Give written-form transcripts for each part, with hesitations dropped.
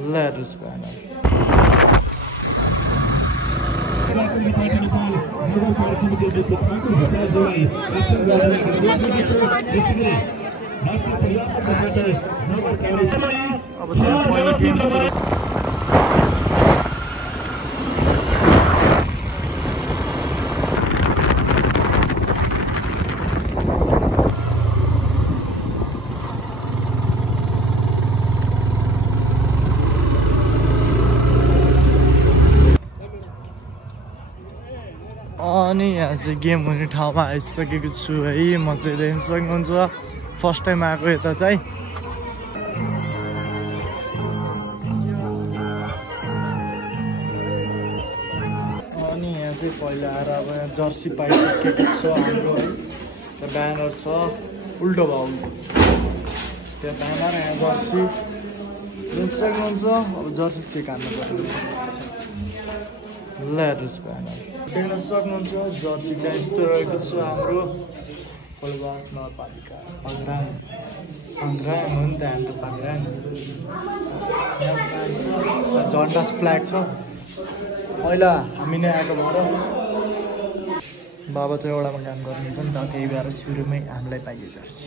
Letters banner. अब चाहिँ पहिलो गेम अनि यहाँ चाहिँ गेम हुने ठाउँमा आइसकेको छु है। म चाहिँ देख्न सक्नुहुन्छ फर्स्ट टाइम आएको यता चाहिँ। अनि यहाँ चाहिँ पहिला आएर अब यहाँ जर्सी पाइसकेको छ हाम्रो है। त्यो ब्यानर छ उल्टो भाउ त्यो ब्यानर यहाँ जर्सी देख्न सक्नुहुन्छ। अब जर्सी चेक हान्नु पर्छ। लेटर्स ब्यानर देख्न सक्नुहुन्छ। जर्सी चाहिँ यस्तो रहेको छ हाम्रो फुलबास नगरपालिका पाङ्ग्राङ हो नि त हाम्रो पाङ्ग्राङ। झन्डा फ्ल्याग छ। पहिला हामी नै आएको भएर बाबा चाहिँ एउटामा काम गर्नुहुन्छ नि त, त्यही भएर सुरुमै हामीलाई पाइयो जर्सी।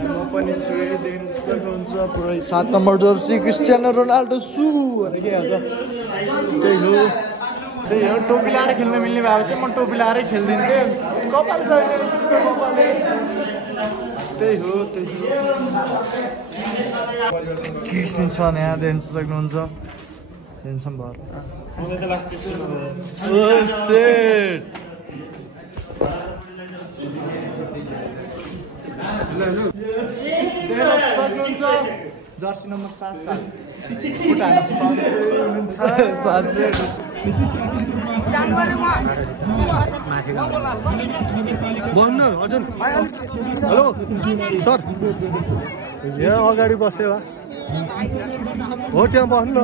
म पनि छु देख्न सक्नुहुन्छ पुरै 7 नम्बर जर्सी क्रिस्टियानो रोनाल्डो सु अरे के हाल्छ। त्यही हो टोपी लाएर खेल्न मिल्ने भए चाहिँ म टोपी लाएरै खेलिदिन्थेँ। कपाल छैन त्यही हो क्रिस्टियन छ यहाँ देख्न सक्नुहुन्छ। टेन्सन भएर सक्नुहुन्छ। जर्सी नम्बर 7 भन्नु अर्जुन। हेलो सर यहाँ अगाडि बस्यो वा हो त्यहाँ बस्नु न।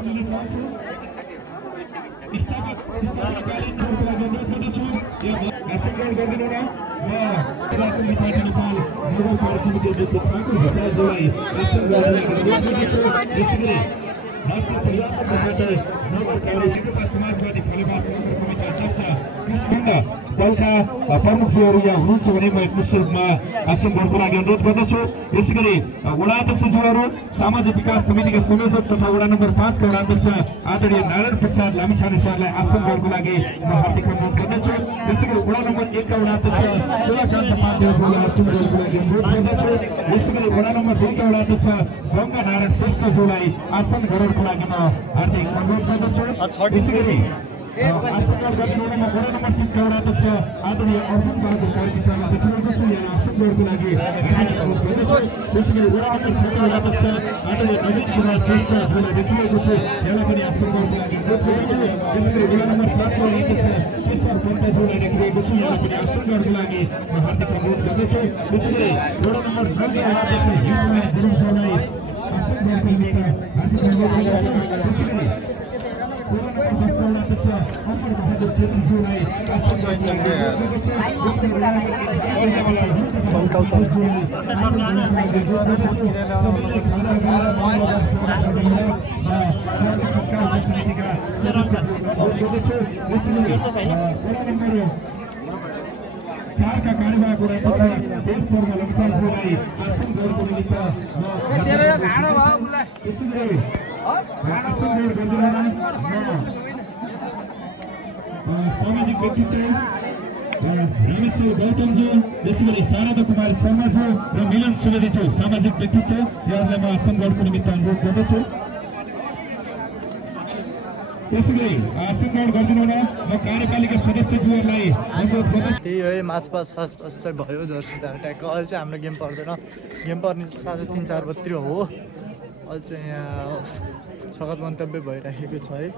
दलका प्रमुखहरू यहाँ हुनुहुन्छ भने म निश्चित रूपमा आसन गर्नको लागि अनुरोध गर्दछु। यसै गरी वडा अध्यक्षज्यूहरू, सामाजिक विकास समितिका संयोजक तथा वडा नम्बर 5 का वडा अध्यक्ष आदरणीय नारायण प्रसाद लामिछाने सरलाई आसन गर्नको लागि म हार्दिक अनुरोध गर्दछु। यसै गरी वडा नम्बर 1 का वडा अध्यक्ष सुभाषचन्द्र पाण्डेज्यूलाई आसन गर्नको लागि अनुरोध गर्दछु। यसै गरी वडा नम्बर 2 का वडा अध्यक्ष गङ्गा नारायण श्रेष्ठज्यूलाई आसन गराउनको लागि म हार्दिक अनुरोध गर्दछु। यसै गरी आसन गर्नमा वडा नम्बर 3 का वडा अध्यक्ष आदरणीय अर्जुन बहादुर कार्की सरलाई आसन गर्नको लागि हार्दिक अनुरोध गर्दछु। यसै गरी वडा नम्बर 6 का वडा अध्यक्ष आदरणीय नवीन कुमार श्रेष्ठज्यूलाई देखिएको छ, यसलाई पनि आसन गर्नको लागि अनुरोध गर्दछु। यसै गरी वडा नम्बर 7 का वडा अध्यक्ष शेखर पन्तज्यूलाई देखिएको छ, यसलाई पनि आसन गर्नको लागि म हार्दिक अनुरोध गर्दछु। यसै गरी वडा नम्बर 9 का वडा अध्यक्ष हिमकुमार गुरुङज्यूलाई आसन गर्नको निमित्त हार्दिक अनुरोध गर्दछु। सामाजिक व्यक्तित्व रामेश्वर गौतमज्यू, यसै गरी शारदा कुमार शर्माज्यू र मिलन सुवेदीज्यू सामाजिक व्यक्तित्व यहाँलाई म आसन गर्नको निमित्त अनुरोध गर्दछु। यसै गरी आसन ग्रहण गरिदिनु होला। म कार्यपालिका सदस्यज्यूहरूलाई अनुरोध गर्दछु। त्यही हो माछपास सासपास चाहिँ भयो जर्सी ट्याक्क। अहिले चाहिँ हाम्रो गेम पर्दैन। गेम पर्ने 3:30 बत्तिर हो। अहिले चाहिँ यहाँ स्वागत मन्तव्य भइराखेको छ है।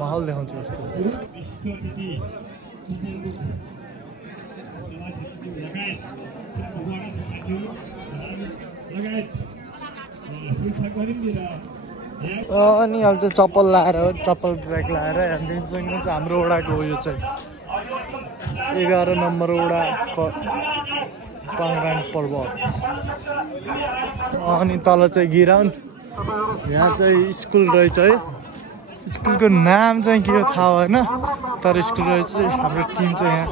माहौल देखाउँछु यस्तो छ। अनि अहिले चाहिँ चप्पल लाएर चप्पल ब्याग लाएर हामीसँग चाहिँ हाम्रो वडाको हो यो चाहिँ 11 नम्बर वडा पाङराङ पर्वत अनि तल चाहिँ गिराउन यहाँ चाहिँ स्कुल रहेछ है स्कुलको नाम चाहिँ के हो थाहा भएन तर स्कुल रहेछ हाम्रो टिम चाहिँ यहाँ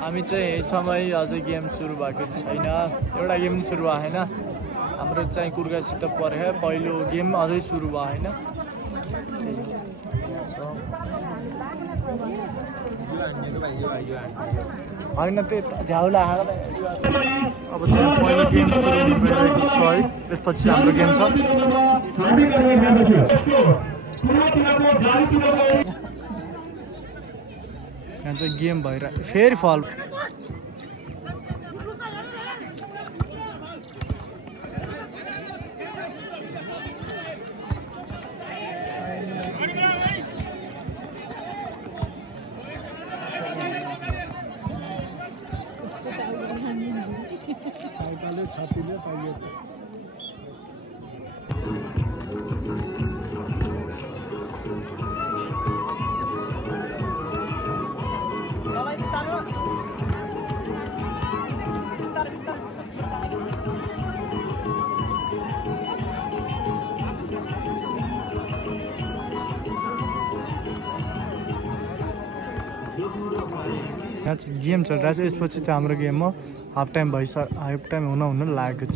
हामी चाहिँ यही समय अझै गेम सुरु भएको छैन एउटा गेम सुरु भएन हाम्रो चाहिँ कुर्गासित परे पहिलो गेम अझै सुरु भएन होइन त्यही झ्याउला अब चाहिँ पहिलो गेम सुरु भइरहेको छ है त्यसपछि हाम्रो गेम छ यहाँ चाहिँ गेम भइरहेको फेरि फल छातीले पाइयो यहाँ चाहिँ गेम चल रहा छ यसपछि चाहिँ हाम्रो गेममा हाफ टाइम हुन लागेको छ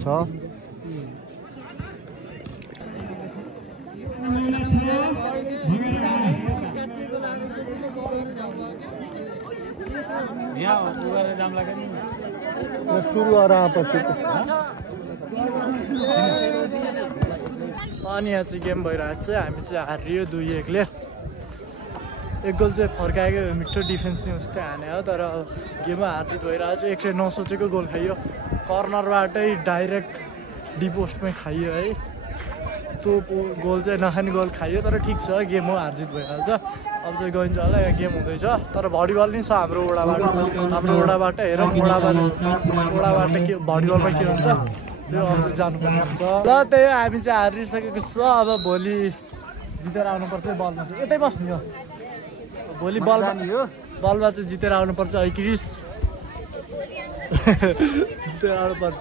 सुरु पछि अनि यहाँ चाहिँ गेम भइरहेको छ हामी चाहिँ हारियो 2-1 ले एक गोल चाहिँ फर्काएको मिठो डिफेन्स नै उस्तै हाने हो तर गेममा हारजित भइरहेको छ एक चाहिँ नसोचेको गोल खाइयो कर्नरबाटै डाइरेक्ट डिपोस्टमै खाइयो है त्यो गोल चाहिँ नखाने गोल खाइयो तर ठिक छ गेम हो हारजित भइहाल्छ अब चाहिँ गइन्छ होला यहाँ गेम हुँदैछ तर भलिबल नै छ हाम्रो वडाबाट हेरौँ वडाबाट के भलिबलमा के हुन्छ त्यो अब चाहिँ जानुपर्ने हुन्छ ल त्यही हामी चाहिँ हारिसकेको छ अब भोलि जितेर आउनुपर्छ बलमा चाहिँ यतै बस्ने हो भोलि बलमा चाहिँ जितेर आउनुपर्छ है क्रिस जितेर आउनुपर्छ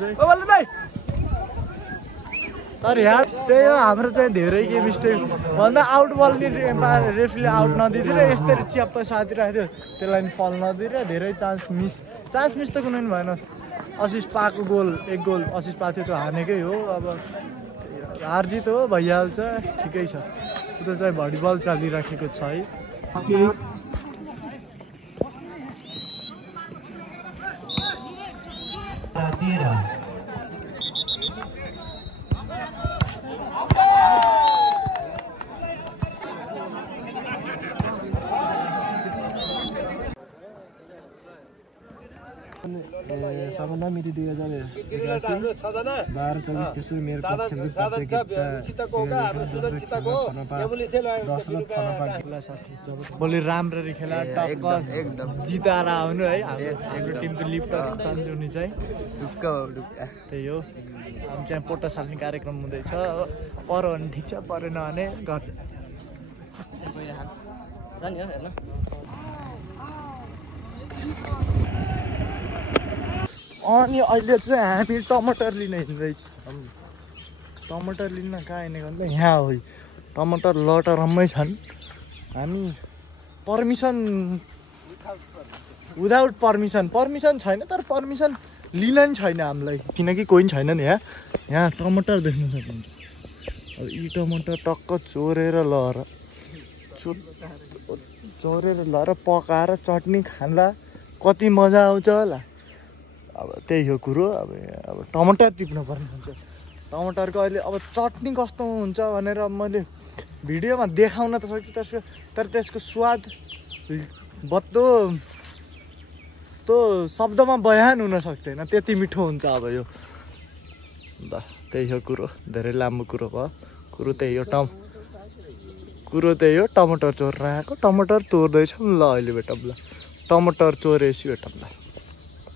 तर यहाँ त्यही हो हाम्रो चाहिँ धेरै के मिस्टेक भन्दा आउट बल नि रेफ्रीले आउट नदिँदैन यस्तै च्याप्प साथी राख्यो त्यसलाई नि फल नदिएर धेरै चान्स मिस त कुनै पनि भएन असिस्ट पाएको गोल एक गोल असिस्ट पाएको थियो त्यो हानेकै हो अब हारजित हो भइहाल्छ ठिकै छ त्यो चाहिँ भलिबल चलिराखेको छ है सबभन्दा मिति 2012-24 तेस्रो मेरो खेलकुद भोलि राम्ररी खेला टक्क जिताएर आउनु है हाम्रो टिमको लिफ्टर चन्द्रुनी चाहिँ त्यही हो हामी चाहिँ पोटा साल्ने कार्यक्रम हुँदैछ पऱ्यो भने ठिक छ परेन भने घर अनि अहिले चाहिँ हामी टमाटर लिन हिँड्दैछ टमाटर लिन कहाँ हिँडेको भने यहाँ हो टमाटर लटरम्मै छन् हामी पर्मिसन विदाउट पर्मिसन छैन तर पर्मिसन लिन नि छैन हामीलाई किनकि कोही पनि छैन नि यहाँ टमाटर देख्न सक्नुहुन्छ अब यी टमाटर टक्क चोरेर लगाएर पकाएर चटनी खाँदा कति मजा आउँछ होला अब त्यही हो कुरो अब टमाटर टिप्नु पर्ने हुन्छ टमाटरको अहिले अब चटनी कस्तो हुन्छ भनेर मैले भिडियोमा देखाउन त सक्छु तर त्यसको स्वाद बत्तो त्यो शब्दमा बयान हुन सक्दैन त्यति मिठो हुन्छ अब यो त्यही हो कुरो धेरै लामो कुरो भयो कुरो त्यही हो टमाटर चोरेर आएको टमाटर तोड्दैछौँ ल अहिले भेटौँ ल टमाटर चोरेपछि भेटौँ ल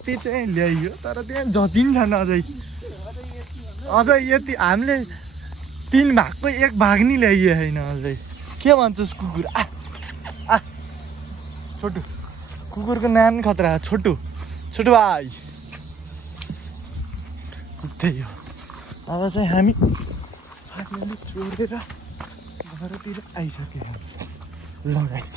यति चाहिँ ल्याइयो तर त्यहाँ जति पनि छैन अझै यति हामीले 3 भागको 1 भाग नि ल्याइयो होइन अझै के भन्छस् कुकुर आ छोटु कुकुरको नाम खतरा छोटु भाइ त्यही हो अब चाहिँ हामी फाइनली छोडेर घरतिर आइसक्यो लगाइन्छ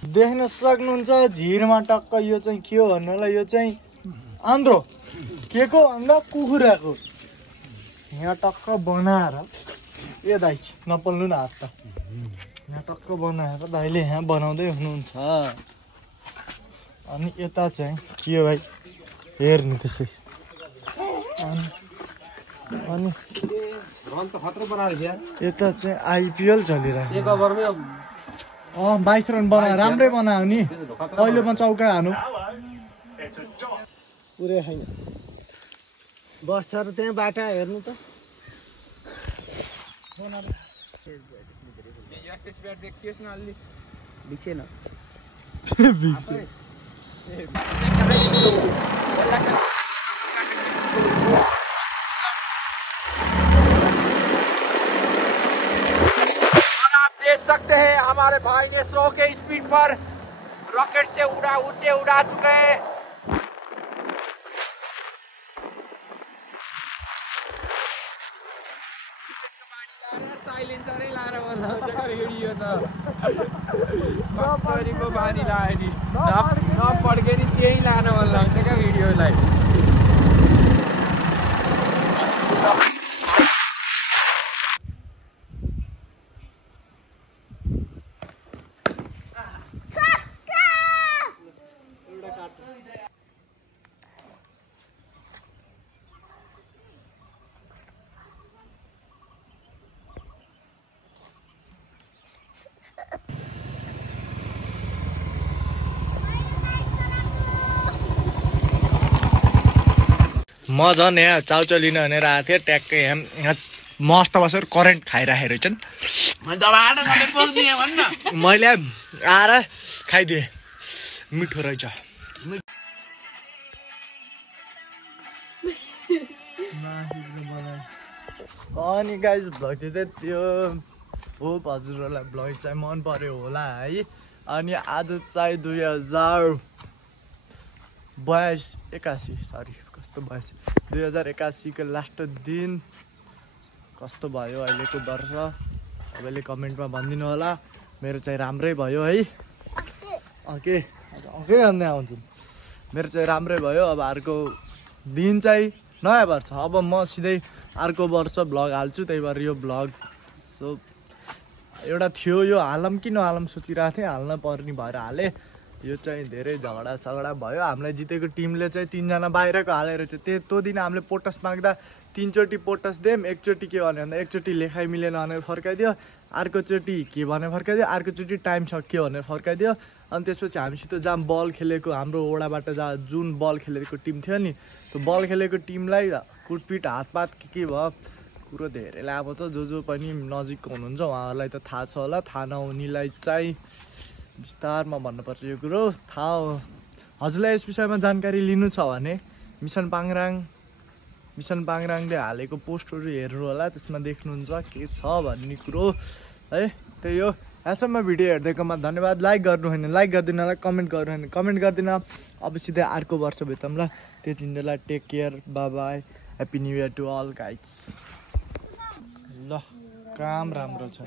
देख्न सक्नुहुन्छ झिरमा टक्क यो चाहिँ के हो भन्नु होला यो चाहिँ आन्द्रो के को भन्दा कुखुराको यहाँ टक्क बनाएर ए दाइ नपल्नु न हात त यहाँ टक्क बनाएर दाइले यहाँ बनाउँदै हुनुहुन्छ अनि यता चाहिँ के हो भाइ हेर्नु त्यसै अनि यता चाहिँ आइपिएल चलिरहेको 22 रन बना राम्रै बनायो नि पहिलोमा चौका हानु पुरै छैन बस्छ र त्यहाँ बाटा हेर्नु त बिक्सेन देख सकते हैं हमारे भाई ने 100 के स्पीड पर रॉकेट से ऊंचे उड़ा चुके हैं। साइलेंसर ही ला रहा वाला जगह वीडियो था कंपनी को बानी लाए नहीं ना पड़ के नहीं यही लाने वाला जगह वीडियो लाइव म झन् यहाँ चाउचाउ लिन भनेर आएको थिएँ ट्याक्कै यहाँ मस्त बसेर करेन्ट खाइराखेको रहेछन् मैले आएर खाइदिएँ मिठो रहेछ अनि गाइज भ्लग चाहिँ त्यो होप हजुरहरूलाई भ्लग चाहिँ मन पर्यो होला है अनि आज चाहिँ 2081 को लास्ट दिन कस्तो भयो अहिलेको वर्ष सबैले कमेन्टमा भनिदिनु होला मेरो चाहिँ राम्रै भयो है ओके भन्दै आउँछु मेरो चाहिँ राम्रै भयो अब अर्को दिन चाहिँ नयाँ वर्ष अब म सिधै अर्को वर्ष भ्लग हाल्छु त्यही भएर यो भ्लग सो एउटा थियो यो हालम कि नहालम सोचिरहेको थिएँ हाल्न पर्ने भएर हालेँ यो चाहिँ धेरै झगडा सगडा भयो हामीलाई जितेको टिमले चाहिँ 3 जना बाहिरको हालेर चाहिँ त्यो दिन हामीले पोटस माग्दा 3 चोटि पोटस दियौँ एकचोटि के भन्यो भन्दा एकचोटि लेखाइ मिलेन भनेर फर्काइदियो अर्कोचोटि के भनेर फर्काइदियो अर्कोचोटि टाइम सक्यो भनेर फर्काइदियो अनि त्यसपछि हामीसित जहाँ बल खेलेको हाम्रो वडाबाट जहाँ जुन बल खेलेको टिम थियो नि त्यो बल खेलेको टिमलाई कुटपिट हातपात के भयो कुरो धेरै लामो छ जो पनि नजिकको हुनुहुन्छ उहाँहरूलाई त थाहा छ होला थाहा नहुनेलाई चाहिँ विस्तारमा भन्नुपर्छ यो कुरो थाहा हजुरलाई यस विषयमा जानकारी लिनु छ भने मिसन पाङराङले हालेको पोस्टहरू हेर्नु होला त्यसमा देख्नुहुन्छ के छ भन्ने कुरो है त्यही हो यहाँसम्म भिडियो हेर्दैकोमा धन्यवाद लाइक गर्नु होइन लाइक गरिदिनु होला कमेन्ट गर्नु होइन कमेन्ट गरिदिन अब सिधै अर्को वर्ष भेटौँ ल त्यतिन्जेल take care bye bye happy new year to all guys ल काम राम्रो छ